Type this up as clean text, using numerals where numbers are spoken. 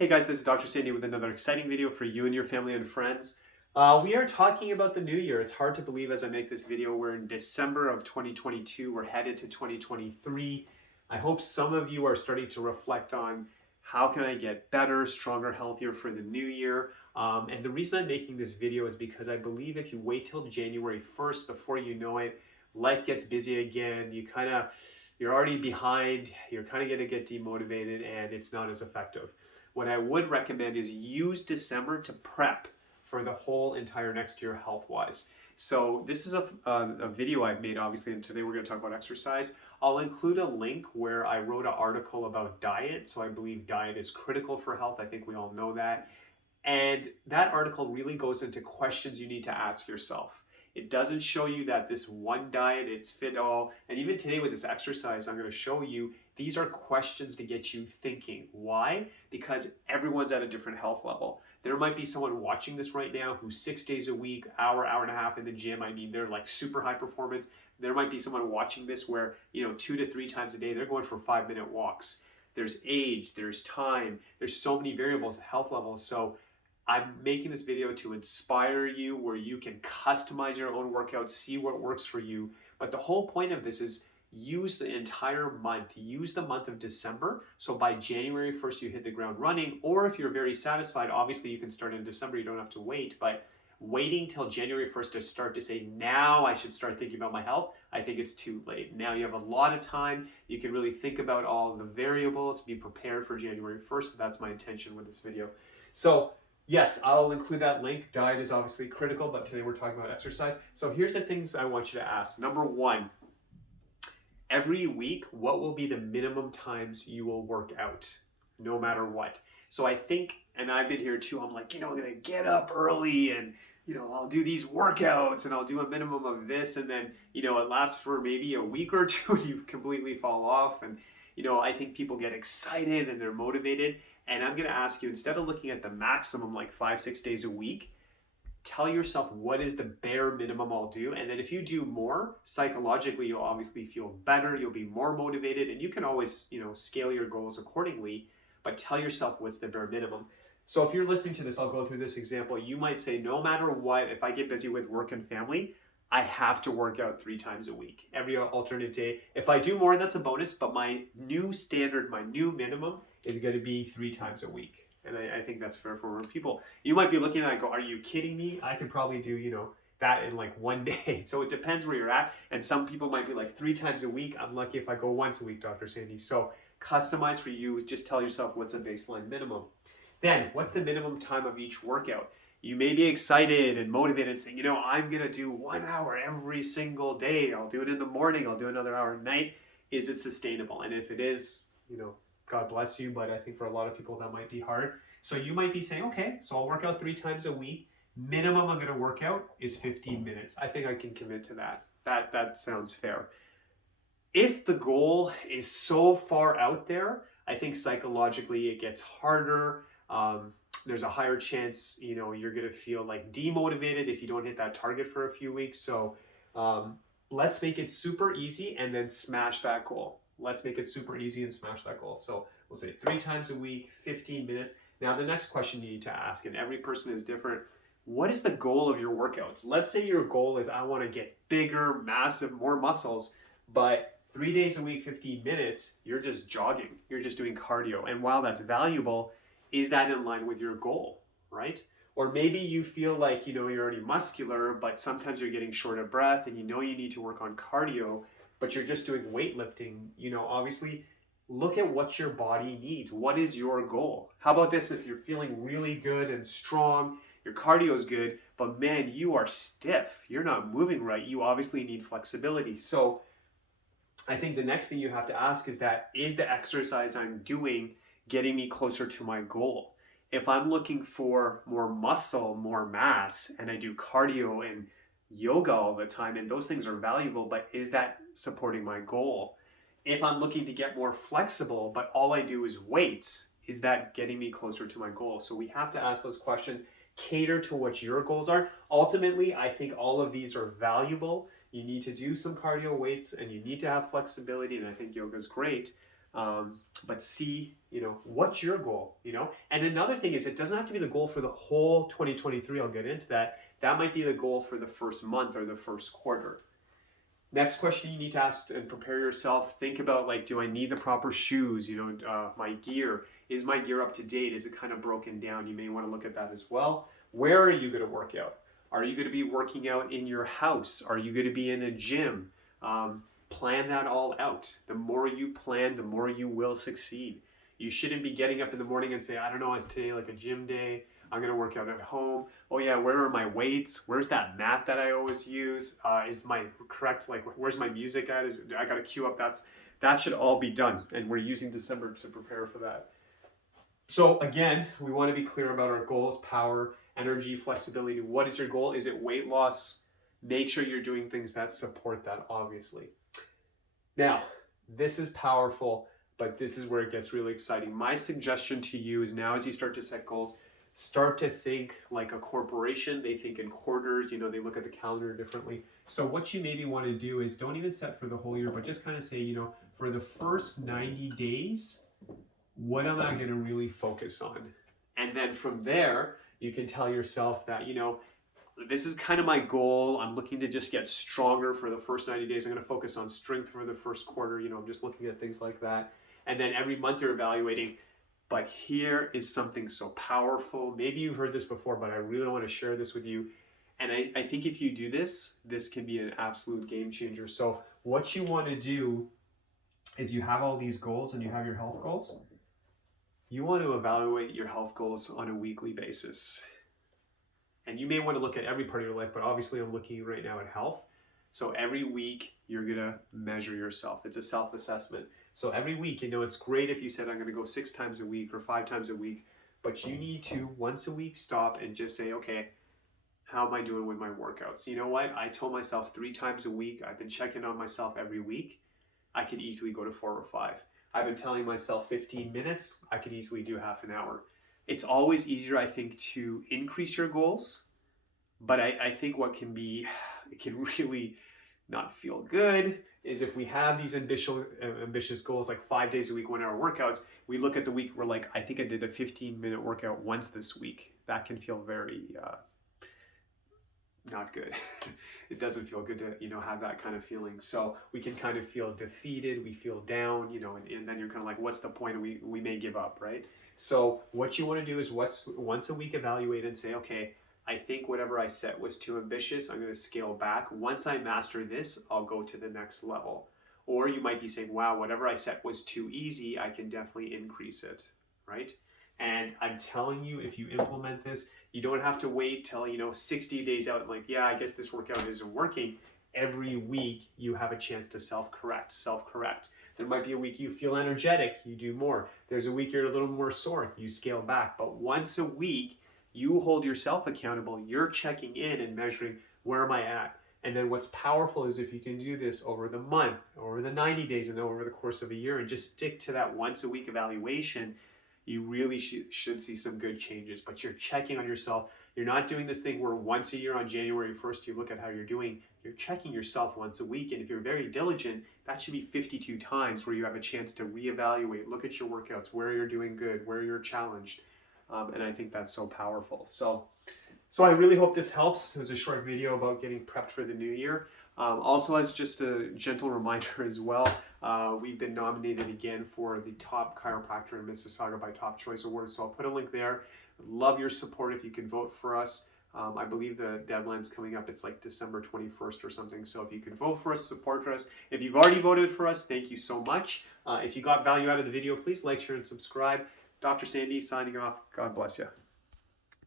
Hey guys, this is Dr. Sandy with another exciting video for you and your family and friends. We are talking about the new year. It's hard to believe as I make this video, we're in December of 2022. We're headed to 2023. I hope some of you are starting to reflect on how can I get better, stronger, healthier for the new year. And the reason I'm making this video is because I believe if you wait till January 1st, before you know it, life gets busy again. You're already behind. You're kind of going to get demotivated and it's not as effective. What I would recommend is use December to prep for the whole entire next year health-wise. So this is a video I've made, obviously, and today we're going to talk about exercise. I'll include a link where I wrote an article about diet. So I believe diet is critical for health. I think we all know that. And that article really goes into questions you need to ask yourself. It doesn't show you that this one diet, it's fit all. And even today with this exercise, I'm going to show you these are questions to get you thinking. Why? Because everyone's at a different health level. There might be someone watching this right now who's 6 days a week, hour and a half in the gym. I mean, they're like super high performance. There might be someone watching this where, 2 to 3 times a day, they're going for 5-minute walks. There's age, there's time, there's so many variables, health levels. So I'm making this video to inspire you where you can customize your own workouts, see what works for you. But the whole point of this is use the entire month, use the month of December. So by January 1st, you hit the ground running. Or if you're very satisfied, obviously you can start in December, you don't have to wait. But waiting till January 1st to start to say, now I should start thinking about my health, I think it's too late. Now you have a lot of time. You can really think about all the variables, be prepared for January 1st. That's my intention with this video. So yes, I'll include that link. Diet is obviously critical, but today we're talking about exercise. So here's the things I want you to ask. Number one, every week, what will be the minimum times you will work out, no matter what? So I think, and I've been here too, I'm like, I'm gonna get up early and, I'll do these workouts and I'll do a minimum of this. And then, it lasts for maybe a week or two and you completely fall off. And, I think people get excited and they're motivated. And I'm gonna ask you, instead of looking at the maximum, like 5-6 days a week, tell yourself what is the bare minimum I'll do. And then if you do more, psychologically, you'll obviously feel better, you'll be more motivated, and you can always, scale your goals accordingly, but tell yourself what's the bare minimum. So if you're listening to this, I'll go through this example. You might say, no matter what, if I get busy with work and family, I have to work out 3 times a week, every alternate day. If I do more, that's a bonus, but my new standard, my new minimum is gonna be 3 times a week. And I think that's fair for people. You might be looking at it and go, are you kidding me? I could probably do, that in like one day. So it depends where you're at. And some people might be like 3 times a week. I'm lucky if I go once a week, Dr. Sandy. So customize for you. Just tell yourself what's a baseline minimum. Then what's the minimum time of each workout? You may be excited and motivated and saying, I'm going to do 1 hour every single day. I'll do it in the morning. I'll do another hour at night. Is it sustainable? And if it is, God bless you, but I think for a lot of people that might be hard. So you might be saying, okay, so I'll work out 3 times a week. Minimum I'm going to work out is 15 minutes. I think I can commit to that. That sounds fair. If the goal is so far out there, I think psychologically it gets harder. There's a higher chance, you're going to feel like demotivated if you don't hit that target for a few weeks. So let's make it super easy and then smash that goal. Let's make it super easy and smash that goal. So we'll say 3 times a week, 15 minutes. Now the next question you need to ask, and every person is different, what is the goal of your workouts? Let's say your goal is I want to get bigger, massive, more muscles, but 3 days a week, 15 minutes, you're just jogging. You're just doing cardio. And while that's valuable, is that in line with your goal, right? Or maybe you feel like, you're already muscular, but sometimes you're getting short of breath and you need to work on cardio, but you're just doing weightlifting. Obviously, look at what your body needs. What is your goal? How about this? If you're feeling really good and strong, your cardio is good, but man, you are stiff. You're not moving right. You obviously need flexibility. So I think the next thing you have to ask is the exercise I'm doing getting me closer to my goal? If I'm looking for more muscle, more mass, and I do cardio and yoga all the time, and those things are valuable, but is that supporting my goal? If I'm looking to get more flexible, but all I do is weights, is that getting me closer to my goal? So we have to ask those questions, cater to what your goals are. Ultimately, I think all of these are valuable. You need to do some cardio weights and you need to have flexibility, and I think yoga is great. But see, what's your goal, And another thing is, it doesn't have to be the goal for the whole 2023. I'll get into that. That might be the goal for the first month or the first quarter. Next question you need to ask and prepare yourself. Think about, like, do I need the proper shoes? My gear. Is my gear up to date? Is it kind of broken down? You may want to look at that as well. Where are you going to work out? Are you going to be working out in your house? Are you going to be in a gym? Plan that all out. The more you plan, the more you will succeed. You shouldn't be getting up in the morning and say, I don't know, is today like a gym day? I'm going to work out at home. Oh yeah, where are my weights? Where's that mat that I always use? Is my correct, like, where's my music at? I got to queue up. That should all be done. And we're using December to prepare for that. So again, we want to be clear about our goals: power, energy, flexibility. What is your goal? Is it weight loss? Make sure you're doing things that support that, obviously. Now, this is powerful, but this is where it gets really exciting. My suggestion to you is, now as you start to set goals, start to think like a corporation. They think in quarters, they look at the calendar differently. So what you maybe want to do is, don't even set for the whole year, but just kind of say, for the first 90 days, what am I going to really focus on? And then from there, you can tell yourself that, this is kind of my goal. I'm looking to just get stronger for the first 90 days. I'm going to focus on strength for the first quarter. I'm just looking at things like that. And then every month you're evaluating. But here is something so powerful. Maybe you've heard this before, but I really want to share this with you. And I think if you do this, this can be an absolute game changer. So what you want to do is, you have all these goals and you have your health goals. You want to evaluate your health goals on a weekly basis. And you may want to look at every part of your life, but obviously I'm looking right now at health. So every week you're going to measure yourself. It's a self-assessment. So every week, it's great if you said, I'm going to go 6 times a week or 5 times a week, but you need to once a week stop and just say, okay, how am I doing with my workouts? You know what? I told myself 3 times a week. I've been checking on myself every week. I could easily go to 4 or 5. I've been telling myself 15 minutes. I could easily do half an hour. It's always easier, I think, to increase your goals, but I think what can really not feel good is if we have these ambitious goals, like 5 days a week, 1 hour workouts, we look at the week, we're like, I think I did a 15-minute workout once this week. That can feel very not good. It doesn't feel good to, have that kind of feeling. So we can kind of feel defeated, we feel down, and then you're kind of like, what's the point? And we may give up, right? So what you want to do is, once a week evaluate and say, okay, I think whatever I set was too ambitious. I'm going to scale back. Once I master this, I'll go to the next level. Or you might be saying, wow, whatever I set was too easy. I can definitely increase it, right? And I'm telling you, if you implement this, you don't have to wait till, 60 days out and like, yeah, I guess this workout isn't working. Every week you have a chance to self-correct. There might be a week you feel energetic, you do more. There's a week you're a little more sore, you scale back. But once a week, you hold yourself accountable. You're checking in and measuring, where am I at? And then what's powerful is if you can do this over the month, over the 90 days, and over the course of a year, and just stick to that once a week evaluation, you really should see some good changes. But you're checking on yourself. You're not doing this thing where once a year on January 1st, you look at how you're doing. You're checking yourself once a week. And if you're very diligent, that should be 52 times where you have a chance to reevaluate, look at your workouts, where you're doing good, where you're challenged. And I think that's so powerful. So I really hope this helps. It was a short video about getting prepped for the new year. Also, as just a gentle reminder as well, we've been nominated again for the top chiropractor in Mississauga by Top Choice Awards. So I'll put a link there. Love your support if you can vote for us. I believe the deadline's coming up. It's like December 21st or something. So if you can vote for us, support for us. If you've already voted for us, thank you so much. If you got value out of the video, please like, share, and subscribe. Dr. Sandy signing off. God bless you.